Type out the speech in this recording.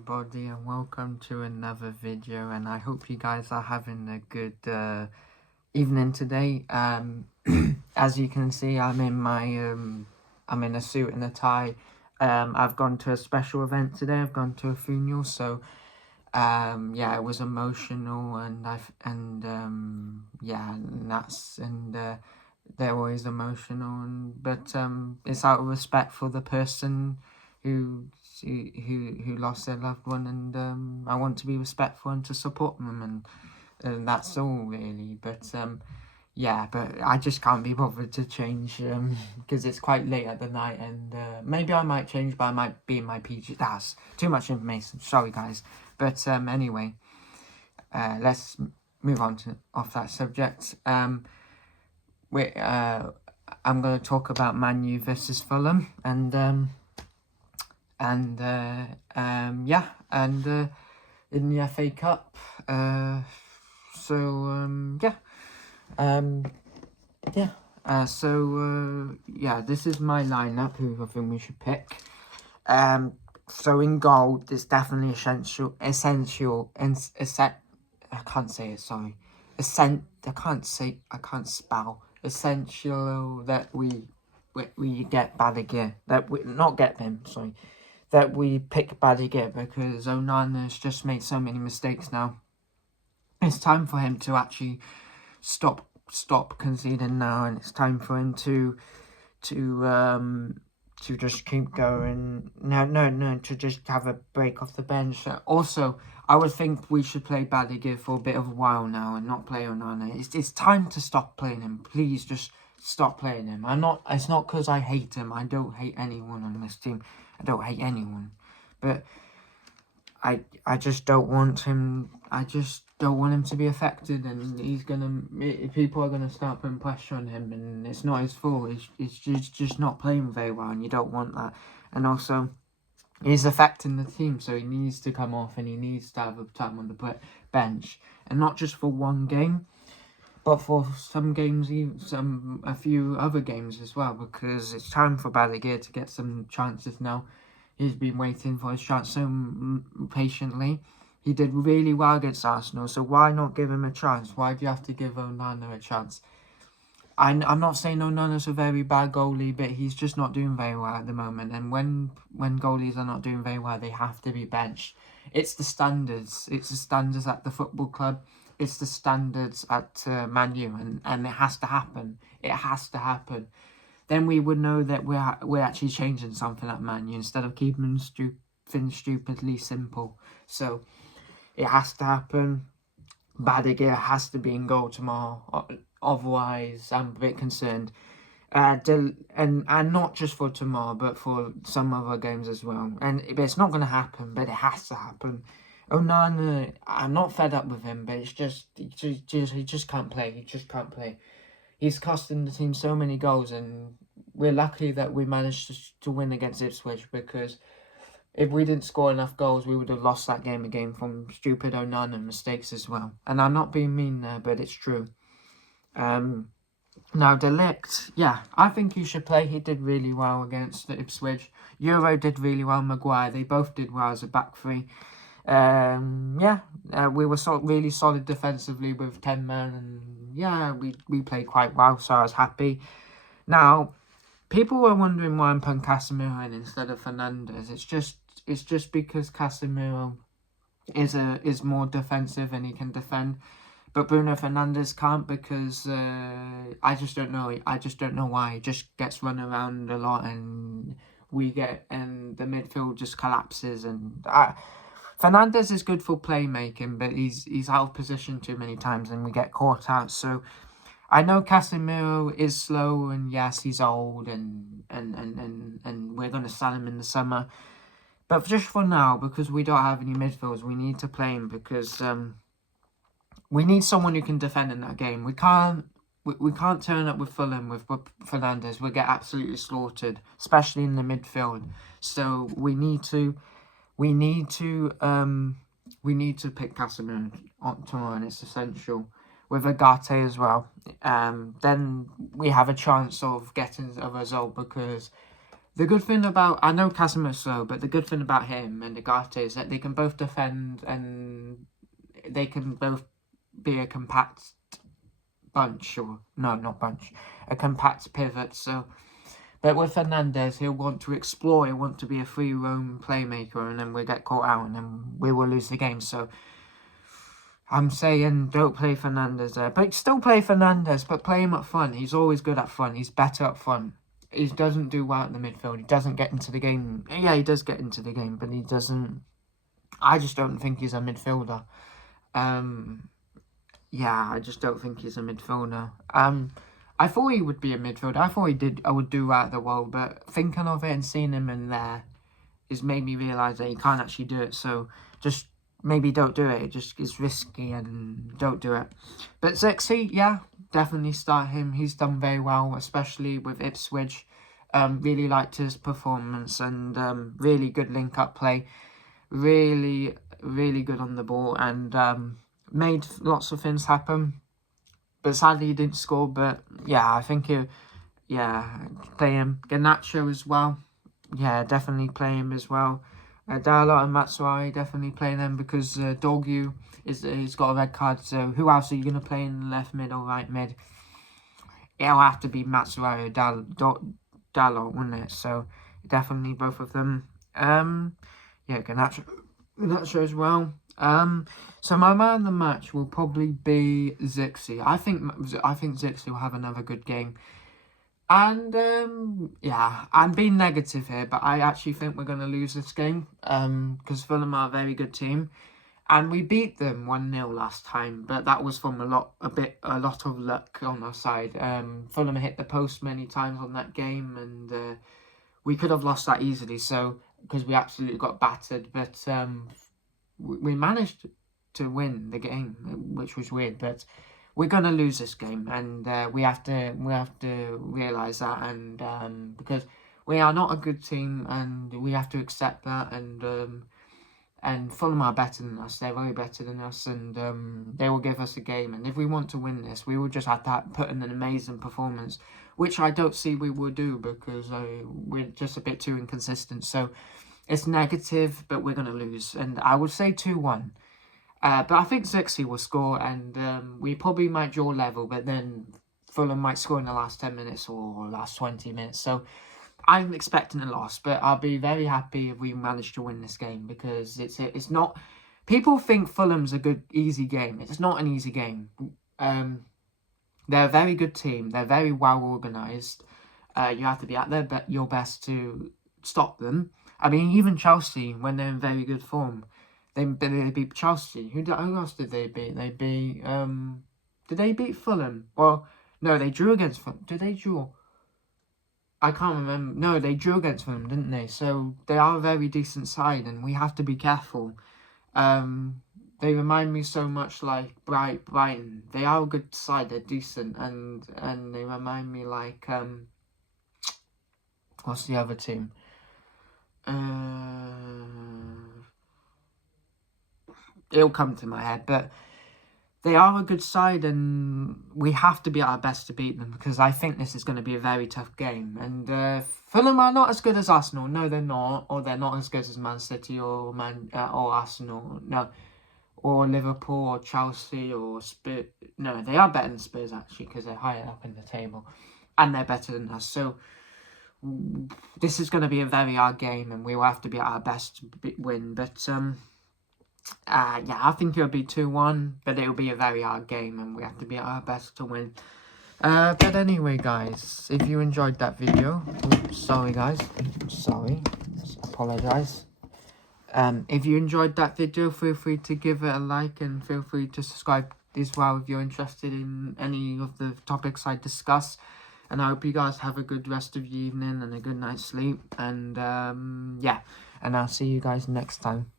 everybody, and welcome to another video, and I hope you guys are having a good evening today. As you can see, I'm in a suit and a tie. I've gone to a special event today. I've gone to a funeral, so yeah, it was emotional, and they're always emotional, but it's out of respect for the person who lost their loved one, and I want to be respectful and to support them, and that's all really. But yeah, but I just can't be bothered to change because it's quite late at the night, and maybe I might change, but I might be in my PG. That's too much information. Sorry, guys. But anyway, let's move on to off that subject. I'm going to talk about Man U versus Fulham, and in the FA Cup. This is my lineup. Who I think we should pick. So in goal, there's definitely essential that we get Badiger, that we pick Badiger, because Onana's just made so many mistakes now. It's time for him to actually stop conceding now, and it's time for him to just keep going. To just have a break off the bench. Also, I would think we should play Badiger for a bit of a while now and not play Onana. It's time to stop playing him. Please just stop playing him. It's not because I hate him. I don't hate anyone on this team. I don't hate anyone. But I just don't want him. I just don't want him to be affected, and people are gonna start putting pressure on him, and it's not his fault. It's just not playing very well, and you don't want that. And also, he's affecting the team, so he needs to come off, and he needs to have a time on the bench, and not just for one game, but for some games, a few other games as well, because it's time for Balaguer to get some chances now. He's been waiting for his chance so patiently. He did really well against Arsenal, so why not give him a chance? Why do you have to give Onana a chance? I'm not saying Onana's a very bad goalie, but he's just not doing very well at the moment. And when goalies are not doing very well, they have to be benched. It's the standards. It's the standards at the football club. It's the standards at Man U, and it has to happen. It has to happen. Then we would know that we're actually changing something at Man U instead of keeping things stupidly simple. So it has to happen. Badiger has to be in goal tomorrow. Otherwise, I'm a bit concerned. And not just for tomorrow, but for some other games as well. But it's not going to happen, but it has to happen. Onana, I'm not fed up with him, but he just can't play. He just can't play. He's costing the team so many goals, and we're lucky that we managed to win against Ipswich, because if we didn't score enough goals, we would have lost that game again from stupid Onana mistakes as well. And I'm not being mean there, but it's true. Now, De Ligt, yeah, I think you should play. He did really well against the Ipswich. Euro did really well. Maguire, they both did well as a back three. We were really solid defensively with 10 men, and yeah, we played quite well, so I was happy. Now, people were wondering why I'm putting Casemiro in instead of Fernandes. It's just because Casemiro is more defensive and he can defend, but Bruno Fernandes can't, because I just don't know. I just don't know why. He just gets run around a lot, and the midfield just collapses. And Fernandes is good for playmaking, but he's out of position too many times, and we get caught out. So I know Casemiro is slow, and yes, he's old, and we're going to sell him in the summer. But just for now, because we don't have any midfielders, we need to play him, because we need someone who can defend in that game. We can't turn up with Fulham with Fernandes. We'll get absolutely slaughtered, especially in the midfield. So we need to pick Casemiro tomorrow, and it's essential. With Agate as well. Then we have a chance of getting a result, because The good thing about, I know Casimo's slow, but the good thing about him and Ugarte is that they can both defend and they can both be a compact bunch, or no, not bunch, a compact pivot. So, but with Fernandes, he'll want to explore, he'll want to be a free roam playmaker, and then we'll get caught out and then we will lose the game. So, I'm saying don't play Fernandes there, but still play Fernandes, but play him up front. He's always good up front. He's better up front. He doesn't do well in the midfield. He doesn't get into the game. Yeah, he does get into the game, but he doesn't. I just don't think he's a midfielder. Yeah, I just don't think he's a midfielder. I thought he would be a midfielder. I thought I would do right at the world, but thinking of it and seeing him in there has made me realise that he can't actually do it. So just maybe don't do it. It just is risky and don't do it. But Zexi, yeah, definitely start him. He's done very well, especially with Ipswich. Really liked his performance and really good link-up play. Really, really good on the ball and made lots of things happen. But sadly, he didn't score. But yeah, I think play him. Garnacho as well. Yeah, definitely play him as well. Dalot and Matsuari, definitely play them because Dorgu he's got a red card. So who else are you going to play in left mid or right mid? It'll have to be Matsuari or Dalot, wouldn't it? So definitely both of them. Yeah, Garnacho as well. So my man of the match will probably be Zixi. I think Zixi will have another good game. And, yeah, I'm being negative here, but I actually think we're going to lose this game. Because Fulham are a very good team. And we beat them 1-0 last time, but that was from a lot of luck on our side. Fulham hit the post many times on that game, and we could have lost that easily. So, because we absolutely got battered, but we managed to win the game, which was weird, but we're gonna lose this game, and we have to realize that, and because we are not a good team, and we have to accept that, and Fulham are better than us. They're very better than us, and they will give us a game. And if we want to win this, we will just have to put in an amazing performance, which I don't see we will do because we're just a bit too inconsistent. So it's negative, but we're gonna lose, and I would say 2-1. But I think Zixi will score, and we probably might draw level, but then Fulham might score in the last 10 minutes or last 20 minutes. So I'm expecting a loss, but I'll be very happy if we manage to win this game because it's not. People think Fulham's a good, easy game. It's not an easy game. They're a very good team. They're very well organised. You have to be at your best to stop them. I mean, even Chelsea, when they're in very good form, they beat Chelsea. Who else did they beat? Did they beat Fulham? Well, no, they drew against Fulham. Did they draw? I can't remember. No, they drew against Fulham, didn't they? So they are a very decent side, and we have to be careful. They remind me so much like Brighton. They are a good side. They're decent, and they remind me like what's the other team? It'll come to my head, but they are a good side, and we have to be at our best to beat them because I think this is going to be a very tough game. And Fulham are not as good as Arsenal. No, they're not, or they're not as good as Man City or Arsenal. No, or Liverpool or Chelsea or Spurs. No, they are better than Spurs actually because they're higher up in the table, and they're better than us. So this is going to be a very hard game, and we will have to be at our best to win. But yeah, I think it'll be 2-1, but it'll be a very hard game, and we have to be at our best to win. But anyway, guys, if you enjoyed that video, sorry guys, apologise. If you enjoyed that video, feel free to give it a like, and feel free to subscribe as well if you're interested in any of the topics I discuss. And I hope you guys have a good rest of your evening and a good night's sleep. And yeah, and I'll see you guys next time.